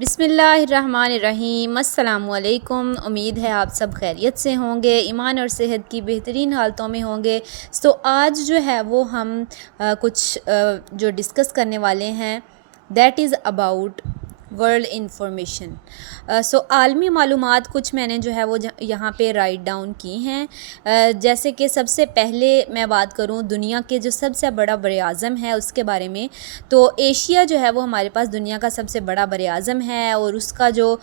بسم اللہ الرحمن الرحیم۔ السلام علیکم۔ امید ہے آپ سب خیریت سے ہوں گے، ایمان اور صحت کی بہترین حالتوں میں ہوں گے۔ آج جو ہے وہ ہم کچھ جو ڈسکس کرنے والے ہیں that is about world information. عالمی معلومات کچھ میں نے جو ہے وہ یہاں پہ رائٹ ڈاؤن کی ہیں۔ جیسے کہ سب سے پہلے میں بات کروں دنیا کے جو سب سے بڑا بر اعظم ہے اس کے بارے میں، تو ایشیا جو ہے وہ ہمارے پاس دنیا کا سب سے بڑا بر اعظم ہے، اور اس کا جو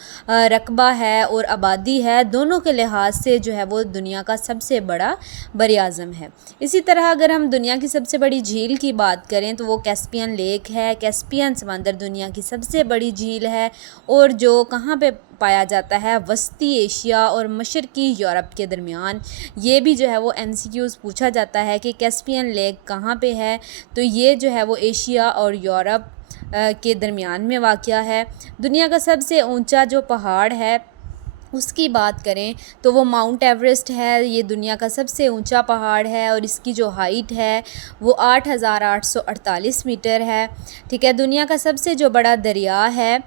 رقبہ ہے اور آبادی ہے دونوں کے لحاظ سے جو ہے وہ دنیا کا سب سے بڑا بر اعظم ہے۔ اسی طرح اگر ہم دنیا کی سب سے بڑی جھیل کی بات کریں تو وہ کیسپین لیک ہے۔ کیسپین سمندر دنیا کی سب سے بڑی جھیل ہے، اور جو کہاں پہ پایا جاتا ہے؟ وسطی ایشیا اور مشرقی یورپ کے درمیان۔ یہ بھی جو ہے وہ MCQs پوچھا جاتا ہے کہ کیسپین لیک کہاں پہ ہے، تو یہ جو ہے وہ ایشیا اور یورپ کے درمیان میں واقع ہے۔ دنیا کا سب سے اونچا جو پہاڑ ہے اس کی بات کریں تو وہ ماؤنٹ ایوریسٹ ہے۔ یہ دنیا کا سب سے اونچا پہاڑ ہے، اور اس کی جو ہائٹ ہے وہ 8,848 میٹر ہے۔ ٹھیک ہے، دنیا کا سب سے جو بڑا دریا ہے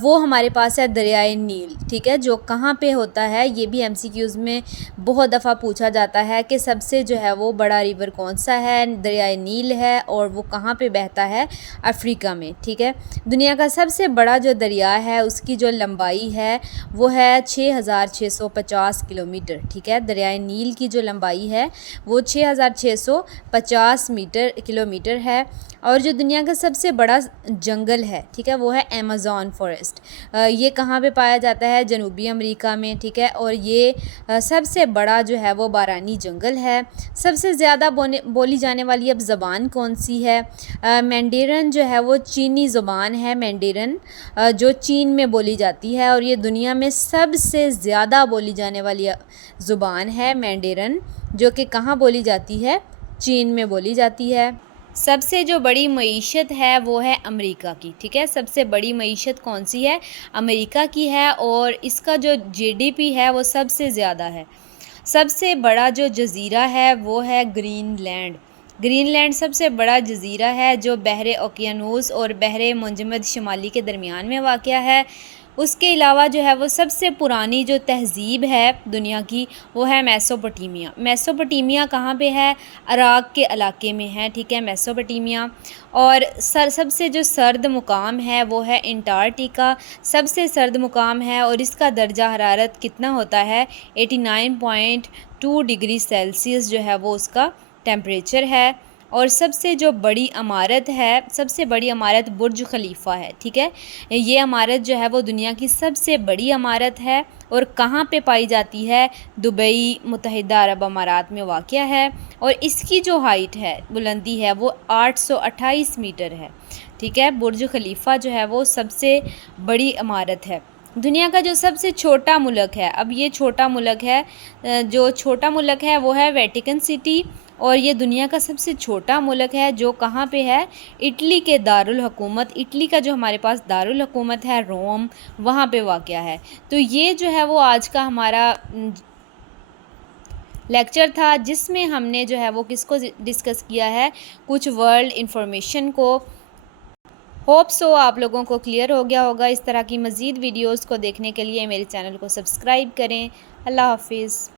وہ ہمارے پاس ہے دریائے نیل۔ ٹھیک ہے، جو کہاں پہ ہوتا ہے یہ بھی MCQs میں بہت دفعہ پوچھا جاتا ہے کہ سب سے جو ہے وہ بڑا ریور کون سا ہے؟ دریائے نیل ہے، اور وہ کہاں پہ بہتا ہے؟ افریقہ میں۔ ٹھیک ہے، دنیا کا سب سے بڑا جو دریا ہے اس کی جو لمبائی ہے وہ ہے 6,650 کلومیٹر۔ ٹھیک ہے، دریائے نیل کی جو لمبائی ہے وہ 6,650 کلومیٹر ہے۔ اور جو دنیا کا سب سے بڑا جنگل ہے، ٹھیک ہے، وہ ہے ایمیزون فارسٹ۔ یہ کہاں پہ پایا جاتا ہے؟ جنوبی امریکہ میں۔ ٹھیک ہے، اور یہ سب سے بڑا جو ہے وہ بارانی جنگل ہے۔ سب سے زیادہ بولی جانے والی اب زبان کون سی ہے؟ مینڈرن جو ہے وہ چینی زبان ہے۔ مینڈرن جو چین میں بولی جاتی ہے، اور یہ دنیا میں سب سے زیادہ بولی جانے والی زبان ہے مینڈرن، جو کہ کہاں بولی جاتی ہے؟ چین میں بولی جاتی ہے۔ سب سے جو بڑی معیشت ہے وہ ہے امریکہ کی۔ ٹھیک ہے، سب سے بڑی معیشت کون سی ہے؟ امریکہ کی ہے، اور اس کا جو GDP ہے وہ سب سے زیادہ ہے۔ سب سے بڑا جو جزیرہ ہے وہ ہے گرین لینڈ۔ گرین لینڈ سب سے بڑا جزیرہ ہے جو بحر اوقیانوس اور بحر منجمد شمالی کے درمیان میں واقع ہے۔ اس کے علاوہ جو ہے وہ سب سے پرانی جو تہذیب ہے دنیا کی وہ ہے میسوپوٹیمیا۔ میسوپوٹیمیا کہاں پہ ہے؟ عراق کے علاقے میں ہے۔ ٹھیک ہے، میسوپوٹیمیا۔ اور سب سے جو سرد مقام ہے وہ ہے انٹارکٹیکا۔ سب سے سرد مقام ہے، اور اس کا درجہ حرارت کتنا ہوتا ہے؟ 89.2 ڈگری سیلسیس جو ہے وہ اس کا ٹیمپریچر ہے۔ اور سب سے جو بڑی عمارت ہے، سب سے بڑی عمارت برج خلیفہ ہے۔ ٹھیک ہے، یہ عمارت جو ہے وہ دنیا کی سب سے بڑی عمارت ہے، اور کہاں پہ پائی جاتی ہے؟ دبئی، متحدہ عرب امارات میں واقع ہے۔ اور اس کی جو ہائٹ ہے، بلندی ہے، وہ 828 میٹر ہے۔ ٹھیک ہے، برج خلیفہ جو ہے وہ سب سے بڑی عمارت ہے۔ دنیا کا جو سب سے چھوٹا ملک ہے، اب یہ چھوٹا ملک ہے، جو چھوٹا ملک ہے وہ ہے ویٹیکن سٹی، اور یہ دنیا کا سب سے چھوٹا ملک ہے جو کہاں پہ ہے؟ اٹلی کے دارالحکومت، اٹلی کا جو ہمارے پاس دارالحکومت ہے روم، وہاں پہ واقع ہے۔ تو یہ جو ہے وہ آج کا ہمارا لیکچر تھا، جس میں ہم نے جو ہے وہ کس کو ڈسکس کیا ہے؟ کچھ ورلڈ انفارمیشن کو۔ ہوپ سو آپ لوگوں کو کلیئر ہو گیا ہوگا۔ اس طرح کی مزید ویڈیوز کو دیکھنے کے لیے میرے چینل کو سبسکرائب کریں۔ اللہ حافظ۔